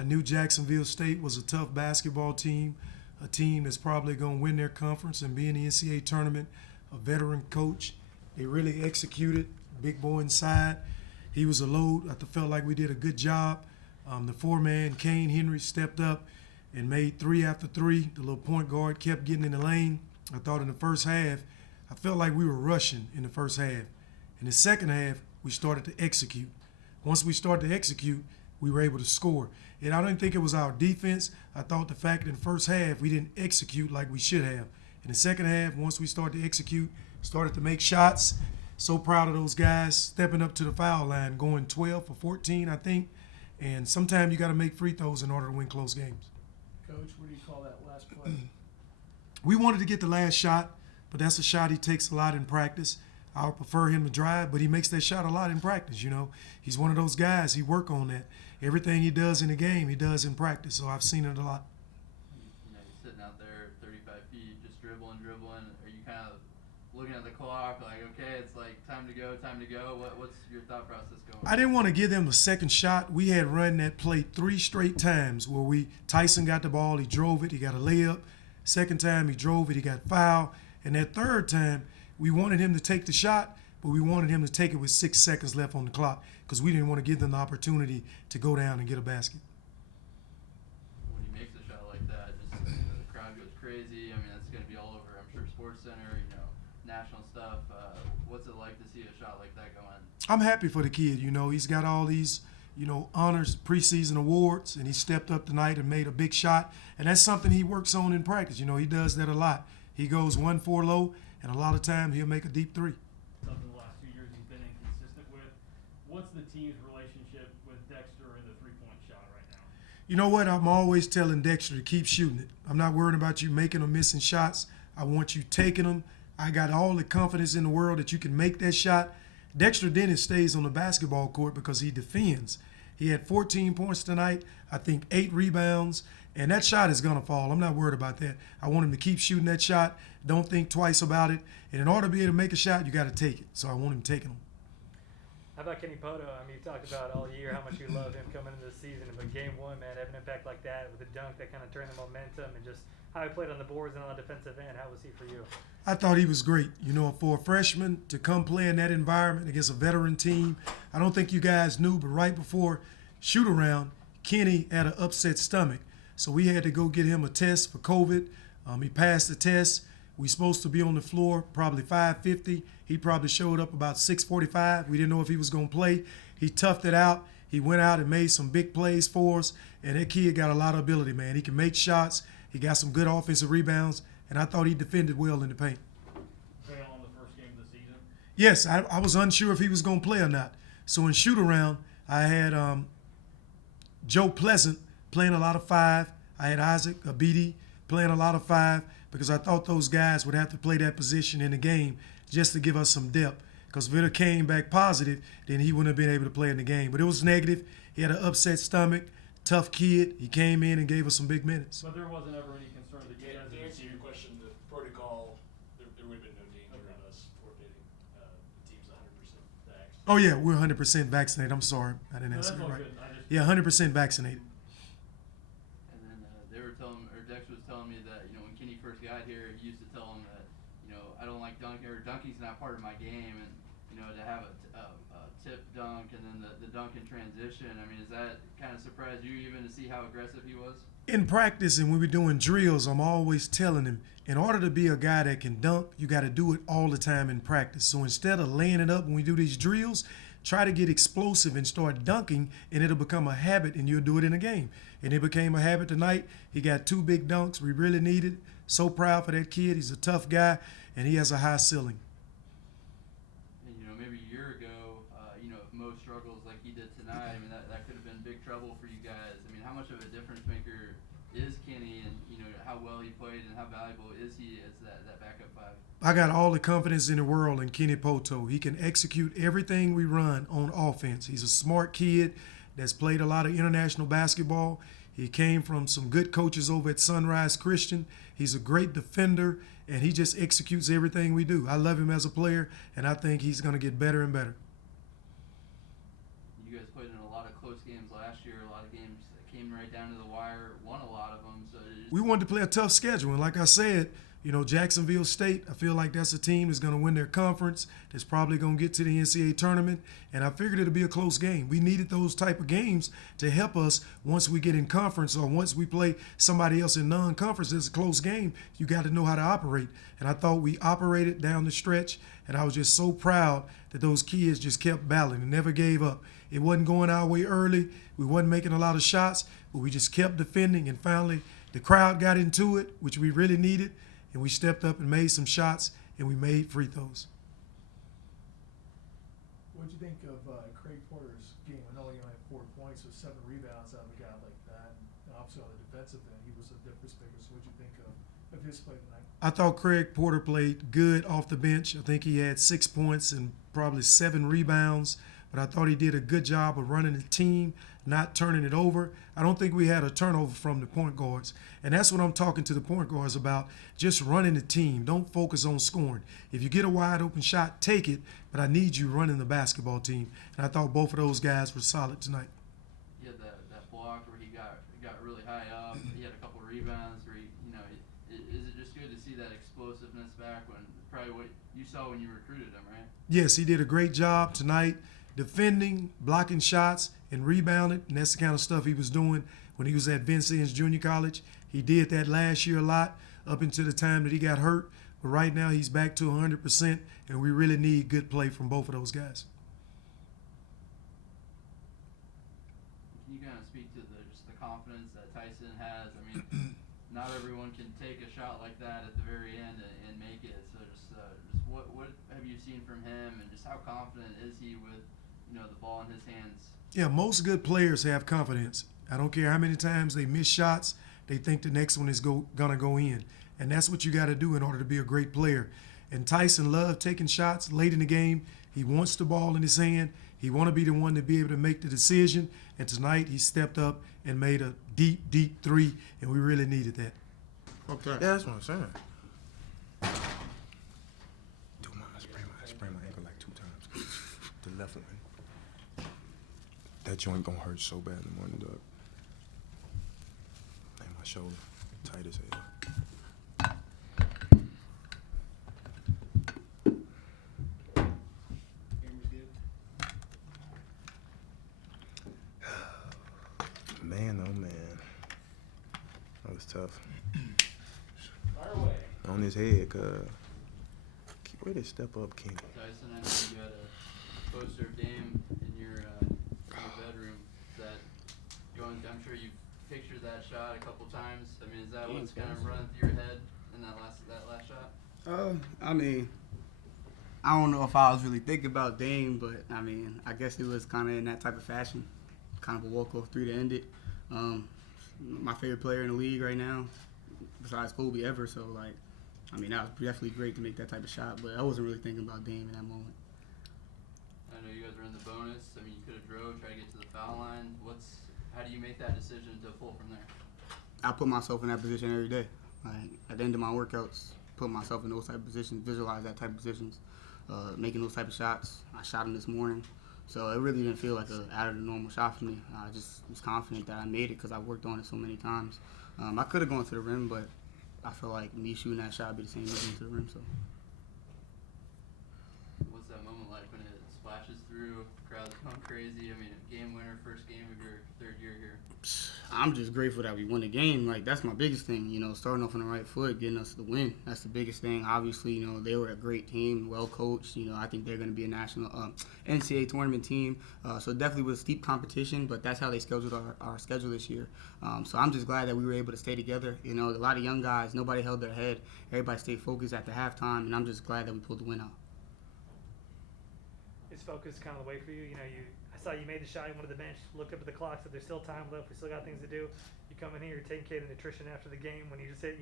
I knew Jacksonville State was a tough basketball team, a team that's probably going to win their conference and be in the NCAA tournament, a veteran coach. They really executed, big boy inside. He was a load. I felt like we did a good job. The four-man, Kane Henry, stepped up and made 3 after 3. The little point guard kept getting in the lane. I thought in the first half, I felt like we were rushing in the first half. In the second half, we started to execute. Once we started to execute, we were able to score. And I didn't think it was our defense. I thought the fact that in the first half, we didn't execute like we should have. In the second half, once we started to execute, started to make shots. So proud of those guys stepping up to the foul line, going 12 for 14, I think. And sometimes you got to make free throws in order to win close games. Coach, what do you call that last play? We wanted to get the last shot, but that's a shot he takes a lot in practice. I would prefer him to drive, but he makes that shot a lot in practice, you know. He's one of those guys, he work on that. Everything he does in the game, he does in practice, so I've seen it a lot. You know, you're sitting out there 35 feet, just dribbling. Are you kind of looking at the clock like, okay, it's like time to go? What's your thought process going? I didn't want to give them the second shot. We had run that play 3 straight times where Tyson got the ball, he drove it, he got a layup. Second time he drove it, he got fouled. And that third time, we wanted him to take the shot, but we wanted him to take it with 6 seconds left on the clock because we didn't want to give them the opportunity to go down and get a basket. When he makes a shot like that, just the crowd goes crazy. I mean, that's going to be all over, I'm sure, Sports Center, national stuff. What's it like to see a shot like that go in? I'm happy for the kid. He's got all these, honors, preseason awards, and he stepped up tonight and made a big shot. And that's something he works on in practice. He does that a lot. He goes 1-4 low, and a lot of time he'll make a deep 3. Something the last 2 years he's been inconsistent with. What's the team's relationship with Dexter and the three-point shot right now? You know what? I'm always telling Dexter to keep shooting it. I'm not worried about you making or missing shots. I want you taking them. I got all the confidence in the world that you can make that shot. Dexter Dennis stays on the basketball court because he defends. He had 14 points tonight, I think 8 rebounds, and that shot is going to fall. I'm not worried about that. I want him to keep shooting that shot. Don't think twice about it. And in order to be able to make a shot, you got to take it. So I want him taking them. How about Kenny Pohto? I mean, you talked about all year how much you love him coming into the season, but game 1, man, having an impact like that with a dunk that kind of turned the momentum and just how he played on the boards and on the defensive end. How was he for you? I thought he was great. For a freshman to come play in that environment against a veteran team, I don't think you guys knew, but right before shoot-around, Kenny had an upset stomach. So we had to go get him a test for COVID. He passed the test. We supposed to be on the floor probably 5:50. He probably showed up about 6:45. We didn't know if he was going to play. He toughed it out. He went out and made some big plays for us. And that kid got a lot of ability, man. He can make shots. He got some good offensive rebounds. And I thought he defended well in the paint. Bail on the first game of the season? Yes, I was unsure if he was going to play or not. So in shoot-around, I had Joe Pleasant playing a lot of 5. I had Isaac Abidi playing a lot of 5 because I thought those guys would have to play that position in the game just to give us some depth. Because if it had came back positive, then he wouldn't have been able to play in the game. But it was negative. He had an upset stomach, tough kid. He came in and gave us some big minutes. But there wasn't ever any concern that you guys... To answer your question, the protocol, there would have been no danger of us forfeiting. The team's 100% vaccinated. Oh, yeah, we're 100% vaccinated. I'm sorry. I didn't answer that right. Yeah, 100% vaccinated. They were telling, or Dex was telling me that, when Kenny first got here, he used to tell him that, I don't like dunking, or dunking's not part of my game, and, to have a tip dunk and then the dunk in transition. I mean, does that kind of surprise you even to see how aggressive he was? In practice and when we're doing drills, I'm always telling him, in order to be a guy that can dunk, you got to do it all the time in practice. So instead of laying it up when we do these drills, try to get explosive and start dunking, and it'll become a habit, and you'll do it in a game. And it became a habit tonight. He got 2 big dunks we really needed. So proud for that kid. He's a tough guy, and he has a high ceiling. And, maybe a year ago, if Mo struggles like he did tonight, I mean, that could have been big trouble for you guys. I mean, how much of a difference maker is Kenny, and, how well he played and how valuable is he as that backup 5? I got all the confidence in the world in Kenny Pohto. He can execute everything we run on offense. He's a smart kid that's played a lot of international basketball. He came from some good coaches over at Sunrise Christian. He's a great defender, and he just executes everything we do. I love him as a player, and I think he's going to get better and better. You guys played in a lot of close games last year, a lot of games that came right down to the wire, won a lot of them. So We wanted to play a tough schedule, and like I said, Jacksonville State, I feel like that's a team that's going to win their conference, that's probably going to get to the NCAA tournament, and I figured it'd be a close game. We needed those type of games to help us once we get in conference or once we play somebody else in non-conference. It's a close game. You got to know how to operate, and I thought we operated down the stretch, and I was just so proud that those kids just kept battling and never gave up. It wasn't going our way early. We wasn't making a lot of shots, but we just kept defending, and finally the crowd got into it, which we really needed. And we stepped up and made some shots, and we made free throws. What did you think of Craig Porter's game? I know he only had 4 points with 7 rebounds out of a guy like that. And obviously on the defensive end, he was a difference maker. So what did you think of his play tonight? I thought Craig Porter played good off the bench. I think he had 6 points and probably 7 rebounds. But I thought he did a good job of running the team, not turning it over. I don't think we had a turnover from the point guards. And that's what I'm talking to the point guards about, just running the team. Don't focus on scoring. If you get a wide open shot, take it, but I need you running the basketball team. And I thought both of those guys were solid tonight. he had that block where he got really high up. He had a couple rebounds where is it just good to see that explosiveness back when probably what you saw when you recruited him, right? Yes, he did a great job tonight defending, blocking shots, and rebounding. And that's the kind of stuff he was doing when he was at Vincennes Junior College. He did that last year a lot up until the time that he got hurt. But right now he's back to 100%, and we really need good play from both of those guys. Can you kind of speak to just the confidence that Tyson has? I mean, not everyone can take a shot like that at the very end and make it. So just what have you seen from him, and just how confident is he with the ball in his hands? Yeah, most good players have confidence. I don't care how many times they miss shots, they think the next one is gonna go in. And that's what you got to do in order to be a great player. And Tyson loved taking shots late in the game. He wants the ball in his hand. He want to be the one to be able to make the decision. And tonight he stepped up and made a deep, deep three, and we really needed that. Okay. Yeah, that's what I'm saying. I sprained my ankle like 2 times. The left one. That joint gonna hurt so bad in the morning, dog. And my shoulder tight as hell. Man, oh man. That was tough. Fire away. On his head, way to step up, King. Tyson, I know you had a poster of Dame in your bedroom. I'm sure you've pictured that shot a couple times. I mean, is that what's kind of running through your head in that last shot? I mean, I don't know if I was really thinking about Dame, but I mean, I guess it was kind of in that type of fashion, kind of a walk-off 3 to end it. My favorite player in the league right now, besides Kobe ever. So like, I mean, that was definitely great to make that type of shot, but I wasn't really thinking about Dame in that moment. I know you guys were in the bonus. I mean, you could have drove, try to get to the foul line. How do you make that decision to pull from there? I put myself in that position every day. Like at the end of my workouts, put myself in those type of positions, visualize that type of positions, making those type of shots. I shot them this morning, so it really didn't feel like a out of the normal shot for me. I just was confident that I made it because I worked on it so many times. I could have gone to the rim, but I feel like me shooting that shot would be the same as going to the rim. So. What's that moment like when it splashes through, crowd's going crazy? I mean, game winner, first game of your 3rd year here. I'm just grateful that we won the game. Like, that's my biggest thing, starting off on the right foot, getting us the win. That's the biggest thing. Obviously, they were a great team, well coached. I think they're going to be a national NCAA tournament team. So definitely was steep competition, but that's how they scheduled our schedule this year. So I'm just glad that we were able to stay together. A lot of young guys, nobody held their head. Everybody stayed focused at the halftime, and I'm just glad that we pulled the win out. Is focus kind of the way for you? I saw you made the shot, you went to the bench, looked up at the clock, said there's still time left, we still got things to do. You come in here, you're taking care of the nutrition after the game when you just hit,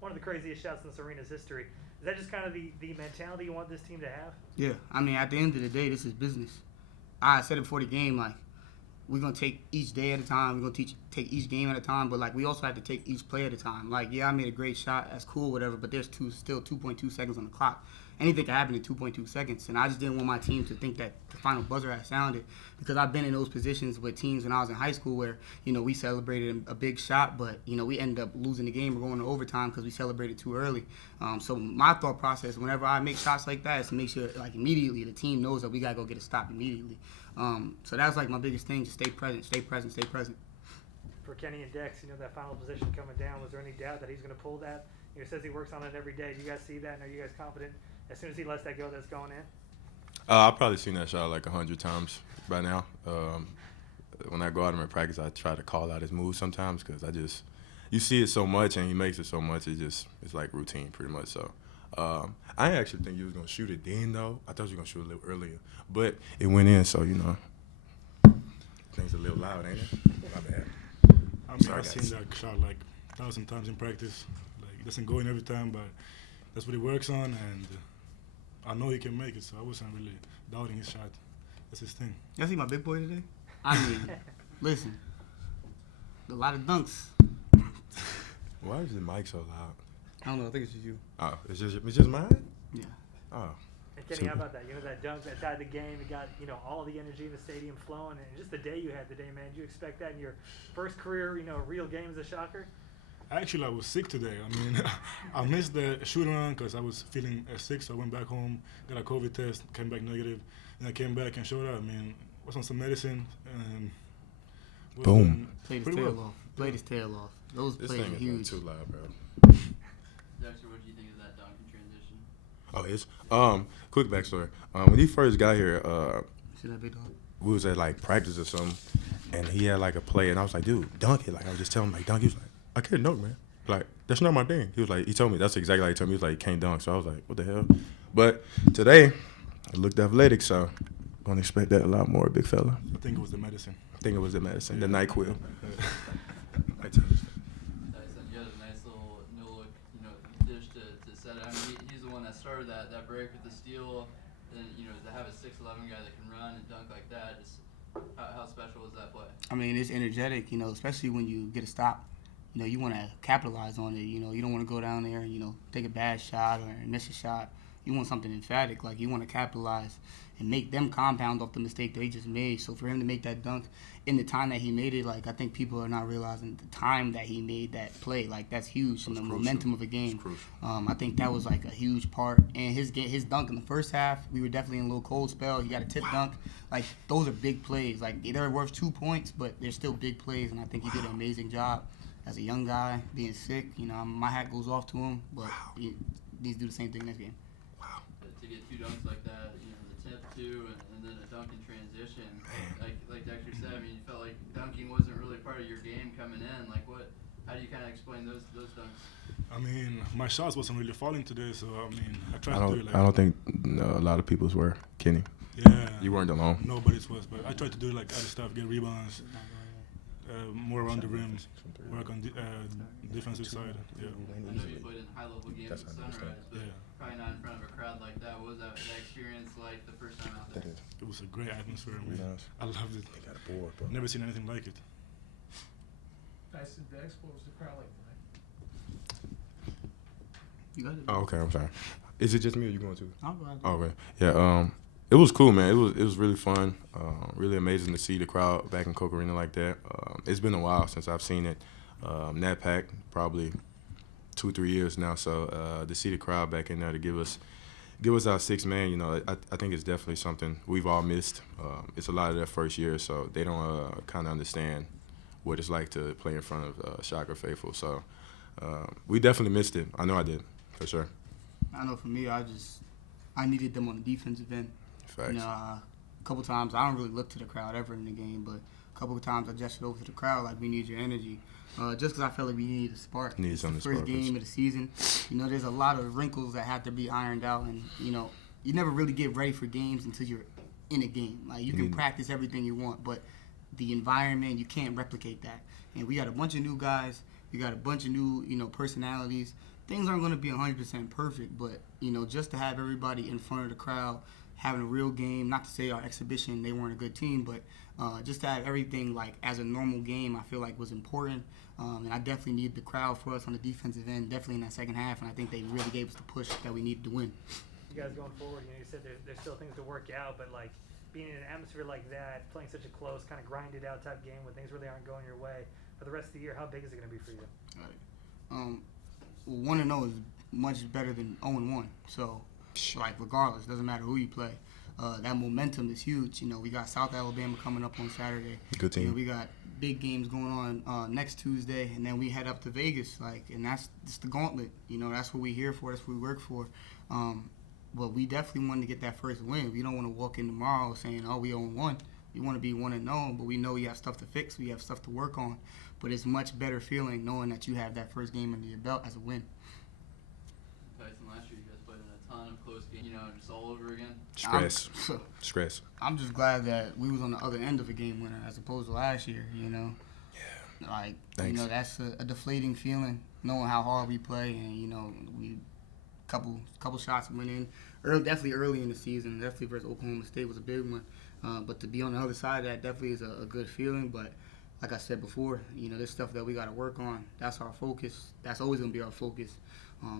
one of the craziest shots in this arena's history. Is that just kind of the mentality you want this team to have? Yeah, I mean, at the end of the day, this is business. I said it before the game, like, we're going to take each day at a time. We're going to take each game at a time, but, like, we also have to take each play at a time. Like, yeah, I made a great shot. That's cool, whatever, but there's still 2.2 seconds on the clock. anything can happen in 2.2 seconds. And I just didn't want my team to think that the final buzzer had sounded, because I've been in those positions with teams when I was in high school where, we celebrated a big shot, but, we ended up losing the game or going to overtime because we celebrated too early. So my thought process, whenever I make shots like that, is to make sure, like, immediately the team knows that we got to go get a stop immediately. So that's, like, my biggest thing, just stay present, stay present, stay present. For Kenny and Dex, that final position coming down, was there any doubt that he's going to pull that? He says he works on it every day. Do you guys see that, and are you guys confident as soon as he lets that go, that's going in? I've probably seen that shot like 100 times by now. When I go out in practice, I try to call out his moves sometimes because you see it so much and he makes it so much, it's like routine pretty much. So I actually think he was going to shoot it then, though. I thought you were going to shoot it a little earlier. But it went in, so, things a little loud, ain't it? My bad. I've seen that shot like 1,000 times in practice. Like, it doesn't go in every time, but that's what he works on, and I know he can make it, so I wasn't really doubting his shot. That's his thing. Y'all see my big boy today? I mean, listen, a lot of dunks. Why is the mic so loud? I don't know. I think it's just you. Oh, it's just mine? Yeah. Oh. And Kenny, how about that? That dunk that tied the game. It got, all the energy in the stadium flowing, and just the day you had today, man. Did you expect that in your first career, real game as a shocker? Actually, I was sick today. I mean, I missed the shoot-around because I was feeling sick, so I went back home, got a COVID test, came back negative, and I came back and showed up. I mean, was on some medicine, and boom. Played his tail off. Played his tail off. Those This plays thing are is huge. too loud, bro. Dexter, what do you think of that dunk in transition? Oh, it's quick backstory. When he first got here, See that big dog? we was at like practice or something, and he had like a play, and I was like, dude, dunk it. Like I was just telling him like dunk. He was like, I can't dunk, man. Like that's not my thing. He told me that's exactly like he told me. He was like, you can't dunk. So I was like, what the hell? But today, I looked athletic, so gonna expect that a lot more, big fella. I think it was the medicine. I think it was the medicine, the NyQuil. Tyson, you had a nice little no-look, dish to set it. I mean, he's the one that started that break with the steal. And, to have a 6'11" guy that can run and dunk like that, just how special was that play? I mean, it's energetic, especially when you get a stop. You want to capitalize on it. You don't want to go down there and, take a bad shot or miss a shot. You want something emphatic. Like, you want to capitalize and make them compound off the mistake they just made. So for him to make that dunk in the time that he made it, like, I think people are not realizing the time that he made that play. Like, that's huge from the momentum of a game. I think that was, like, a huge part. And his dunk in the first half, we were definitely in a little cold spell. He got a tip dunk. Like, those are big plays. Like, they're worth 2 points, but they're still big plays, and I think he did an amazing job as a young guy, being sick. My hat goes off to him, but he needs to do the same thing next game. To get 2 dunks like that, the tip too, and then a dunk in transition. Like Dexter said, I mean, you felt like dunking wasn't really part of your game coming in. Like, how do you kind of explain those dunks? I mean, my shots wasn't really falling today, so I mean, I tried to do it. Like, I don't think a lot of people's were, Kenny. Yeah. You weren't alone. Nobody's was, but I tried to do like other stuff, get rebounds, more around the rim, work on the defensive side. Yeah. I know you played in high-level games at Sunrise, but probably not in front of a crowd like that. What was that experience like the first time out there? It was a great atmosphere. I loved it. They got a board, bro. Never seen anything like it. Tyson, Dex, what was the crowd like tonight? You got it. Oh, okay. I'm sorry. Is it just me or you going to? I'll go ahead. Oh, okay. Yeah. It was cool, man. It was really fun. Really amazing to see the crowd back in Coke Arena like that. It's been a while since I've seen it. That packed, probably 2-3 years now. So to see the crowd back in there to give us our 6 man, I think it's definitely something we've all missed. It's a lot of their first year, so they don't kind of understand what it's like to play in front of Shocker faithful. So we definitely missed it. I know I did, for sure. I know for me, I needed them on the defensive end. Facts. A couple times, I don't really look to the crowd ever in the game, but a couple of times I gestured over to the crowd like, we need your energy. Just because I felt like we needed a spark. Need something it's the first game of the season. There's a lot of wrinkles that have to be ironed out, and, you never really get ready for games until you're in a game. Like, you can practice everything you want, but the environment, you can't replicate that. And we got a bunch of new guys. We got a bunch of new, personalities. Things aren't going to be 100% perfect, but, just to have everybody in front of the crowd, having a real game, not to say our exhibition, they weren't a good team, but just to have everything like as a normal game, I feel like was important. And I definitely need the crowd for us on the defensive end, definitely in that second half, and I think they really gave us the push that we needed to win. you guys going forward? You know, you said there's still things to work out, but like being in an atmosphere like that, playing such a close, kind of grinded out type game when things really aren't going your way for the rest of the year, how big is it going to be for you? Right. 1-0 is much better than 0-1. So, like, regardless, doesn't matter who you play. That momentum is huge. You know, we got South Alabama coming up on Saturday. Good team. You know, we got big games going on next Tuesday, and then we head up to Vegas. Like, and that's just the gauntlet. You know, that's what we're here for. That's what we work for. But we definitely want to get that first win. We don't want to walk in tomorrow saying, "Oh, we 0-1." We want to be 1-0, but we know we have stuff to fix. We have stuff to work on. But it's much better feeling knowing that you have that first game under your belt as a win. Tyson, last year you guys played in a ton of close games, you know, just all over again. Stress. I'm just glad that we was on the other end of a game winner as opposed to last year, you know. Yeah. Like, Thanks. you know, that's a deflating feeling, knowing how hard we play, and, you know, we couple shots went in. Definitely early in the season, definitely versus Oklahoma State was a big one. But to be on the other side of that definitely is a good feeling. But like I said before, you know, there's stuff that we got to work on. That's our focus. That's always going to be our focus,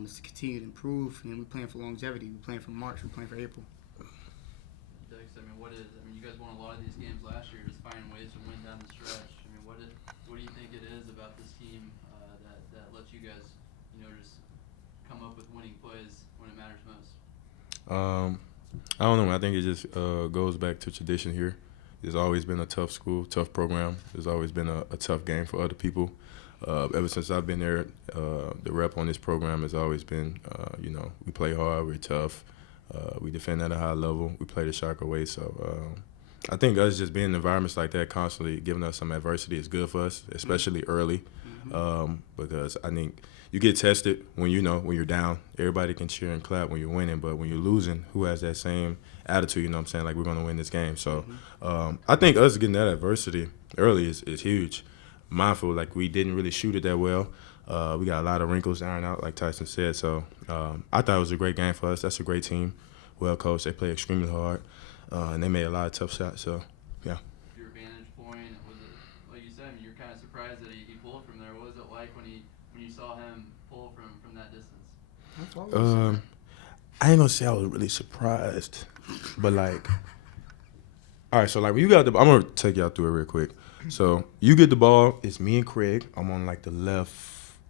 is to continue to improve. And we're playing for longevity. We're playing for March. We're playing for April. Dex, I mean, you guys won a lot of these games last year, just finding ways to win down the stretch. I mean, what do you think it is about this team that lets you guys, you know, just come up with winning plays when it matters most? I don't know. I think it just goes back to tradition here. It's always been a tough school, tough program. There's always been a tough game for other people. Ever since I've been there, the rep on this program has always been, you know, we play hard, we're tough, we defend at a high level, we play the shark away. So I think us just being in environments like that, constantly giving us some adversity is good for us, especially early, because I think you get tested when you're down. Everybody can cheer and clap when you're winning, but when you're losing, who has that same attitude, you know what I'm saying, like we're going to win this game. So I think us getting that adversity early is huge. Mindful, like we didn't really shoot it that well. We got a lot of wrinkles ironed out, like Tyson said. So I thought it was a great game for us. That's a great team, well coached. They play extremely hard, and they made a lot of tough shots. So, yeah. Your vantage point, was it, like you said, I mean, you're kind of surprised that he pulled from there. What was it like when you saw him pull from that distance? I ain't gonna say I was really surprised, but like, all right. So like when you got I'm gonna take y'all through it real quick. So you get the ball. It's me and Craig. I'm on like the left.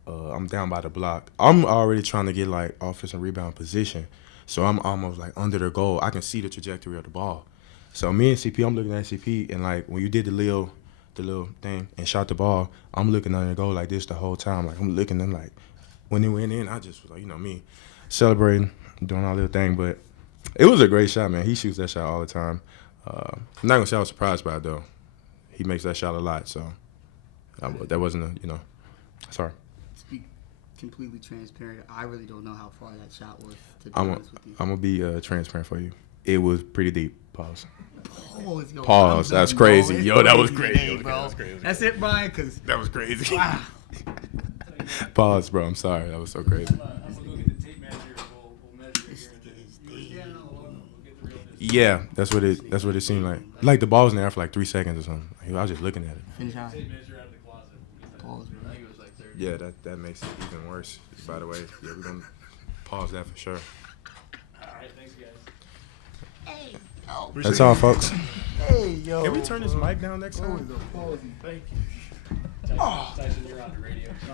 I'm down by the block. I'm already trying to get like offensive rebound position. So I'm almost like under the goal. I can see the trajectory of the ball. So me and CP, I'm looking at CP, and like when you did the little thing and shot the ball, I'm looking under the goal like this the whole time. Like I'm looking, and like when it went in, I just was like, you know me, celebrating, doing all little thing. But it was a great shot, man. He shoots that shot all the time. I'm not gonna say I was surprised by it though. He makes that shot a lot, so that wasn't sorry. To be completely transparent, I really don't know how far that shot was, to be I'm honest with you. gonna be transparent for you. It was pretty deep. Pause. Yo, Pause. That's crazy. Bro. Yo, that was crazy. Today, bro. That's crazy. That's it, Brian, because That was crazy. wow. Pause, bro. I'm sorry. That was so crazy. I'm gonna go get the tape measure. We'll measure it here. We'll get the real distance. Yeah, that's what it seemed like. Like the ball was in there for like 3 seconds or something. I was just looking at it. Finish high. Tape measure out of the closet. We'll get that. Pause, bro. I think it was like 30. Yeah, that makes it even worse. By the way, yeah, we're gonna pause that for sure. All right, thanks, guys. Hey, yo. That's all, folks. Hey, yo. Can we turn this mic down next Always time? a quality. Thank you. Tyson, you're on the radio.